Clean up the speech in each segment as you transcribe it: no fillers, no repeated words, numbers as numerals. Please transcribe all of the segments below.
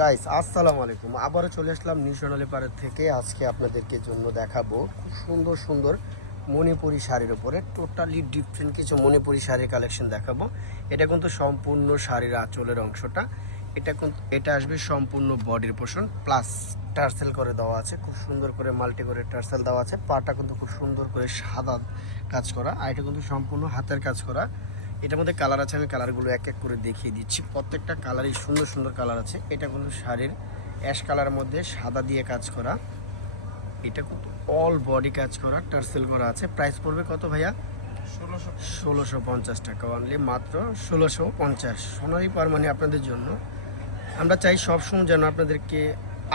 Guys আসসালামু আলাইকুম। আবারও চলে আসলাম নিউ সোনালী পাড়ের থেকে। আজকে আপনাদেরকে জন্য দেখাবো খুব সুন্দর সুন্দর মণিপুরি শাড়ির উপরে টোটালি ডিফারেন্ট কিছু মণিপুরি শাড়ির কালেকশন দেখাবো। এটা কিন্তু সম্পূর্ণ শাড়ির আঁচলের অংশটা, এটা আসবে সম্পূর্ণ বডির পোর্শন প্লাস টার্সেল করে দেওয়া আছে, খুব সুন্দর করে মাল্টি করে টার্সেল দেওয়া আছে। পাটা কিন্তু খুব সুন্দর করে সাদা কাজ করা, আর এটা কিন্তু সম্পূর্ণ হাতের কাজ করা। এটার মধ্যে কালার আছে, আমি কালারগুলো এক এক করে দেখিয়ে দিচ্ছি। প্রত্যেকটা কালারই সুন্দর সুন্দর কালার আছে। এটা কিন্তু শাড়ির অ্যাশ কালারের মধ্যে সাদা দিয়ে কাজ করা, এটা কিন্তু অল বডি কাজ করা, টার্সেল করা আছে। প্রাইস পড়বে কত ভাইয়া? 1650 টাকা অনলি, মাত্র 1650। সোনালী পার মানে আপনাদের জন্য আমরা চাই সবসময় যেন আপনাদেরকে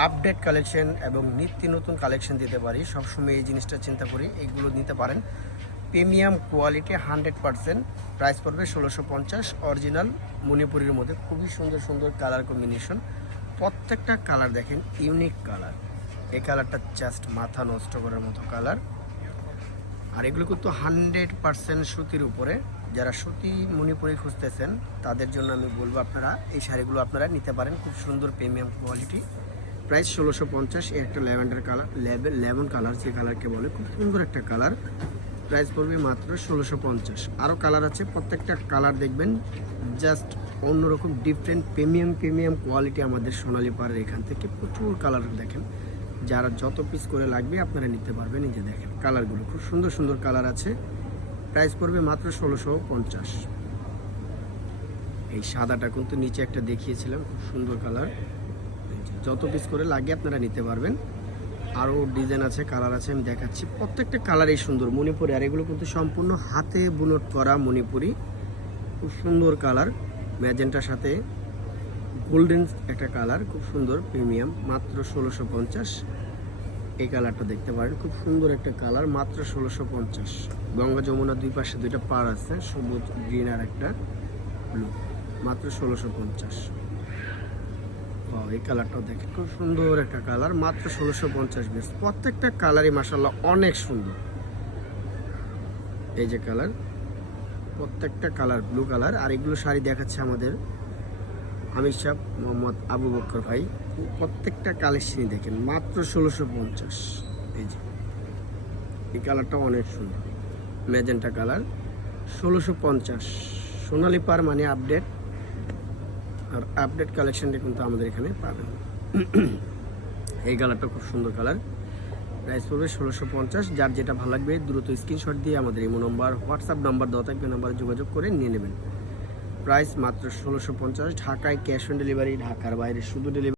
আপডেট কালেকশন এবং নিত্য নতুন কালেকশন দিতে পারি। সবসময় এই জিনিসটা চিন্তা করি, এইগুলো নিতে পারেন। Premium quality 100%। প্রাইস পড়বে 1650। অরিজিনাল মণিপুরের মধ্যে খুবই সুন্দর সুন্দর কালার কম্বিনেশন। প্রত্যেকটা কালার দেখেন ইউনিক কালার। এই কালারটা জাস্ট মাথা নষ্ট করার মতো কালার। আর এগুলো কিন্তু 100% সুতির উপরে। যারা সুতি মণিপুরি খুঁজতেছেন তাদের জন্য আমি বলবো আপনারা এই শাড়িগুলো আপনারা নিতে পারেন, খুব সুন্দর প্রিমিয়াম কোয়ালিটি। প্রাইস 1650। এর একটা ল্যাভেন্ডার কালার, লেমন কালার যে কালারকে বলে, খুব সুন্দর একটা কালার। প্রাইস পড়বে মাত্র 1650। আরও কালার আছে, প্রত্যেকটা কালার দেখবেন জাস্ট অন্যরকম ডিফারেন্ট প্রিমিয়াম কোয়ালিটি। আমাদের সোনালী পাড়ের এখান থেকে প্রচুর কালার দেখেন, যারা যত পিস করে লাগবে আপনারা নিতে পারবেন। এই যে দেখেন কালারগুলো খুব সুন্দর সুন্দর কালার আছে। প্রাইস পড়বে মাত্র 1650। এই সাদাটা কিন্তু নিচে একটা দেখিয়েছিলাম, খুব সুন্দর কালার। যত পিস করে লাগে আপনারা নিতে পারবেন। আরও ডিজাইন আছে, কালার আছে, আমি দেখাচ্ছি। প্রত্যেকটা কালারই সুন্দর মণিপুরি, আর এগুলো কিন্তু সম্পূর্ণ হাতে বুনট করা মণিপুরি। খুব সুন্দর কালার, ম্যাজেন্টার সাথে গোল্ডেন একটা কালার, খুব সুন্দর প্রিমিয়াম, মাত্র 1650। এই কালারটা দেখতে পারেন, খুব সুন্দর একটা কালার, মাত্র 1650। গঙ্গা যমুনা দুই পাশে দুইটা পাড় আছে, সবুজ গ্রিন আর একটা ব্লু, মাত্র 1650। এই কালারটাও দেখেন, খুব সুন্দর একটা কালার, মাত্র 1650 বেশ। প্রত্যেকটা কালারই মাশাআল্লাহ অনেক সুন্দর। এই যে কালার, প্রত্যেকটা কালার ব্লু কালার। আর এগুলো শাড়ি দেখাচ্ছে আমাদের আমির সাহেব মোহাম্মদ আবু বকর ভাই। প্রত্যেকটা কালেকশনই দেখেন, মাত্র 1650। এই যে এই কালারটা অনেক সুন্দর, ম্যাজেন্টা কালার, 1650। সোনালী পার মানে আপডেট, আর আপডেট কালেকশনটা কিন্তু আমাদের এখানে পাবেন। এই কালারটা খুব সুন্দর কালার। প্রাইস পড়বে 1650। যার যেটা ভালো লাগবে দ্রুত স্ক্রিনশট দিয়ে আমাদের ইমো নম্বর, হোয়াটসঅ্যাপ নাম্বার দেওয়া থাকবে, নাম্বারে যোগাযোগ করে নিয়ে নেবেন। প্রাইস মাত্র 1650। ঢাকায় ক্যাশ অন ডেলিভারি, ঢাকার বাইরে শুধু ডেলিভারি।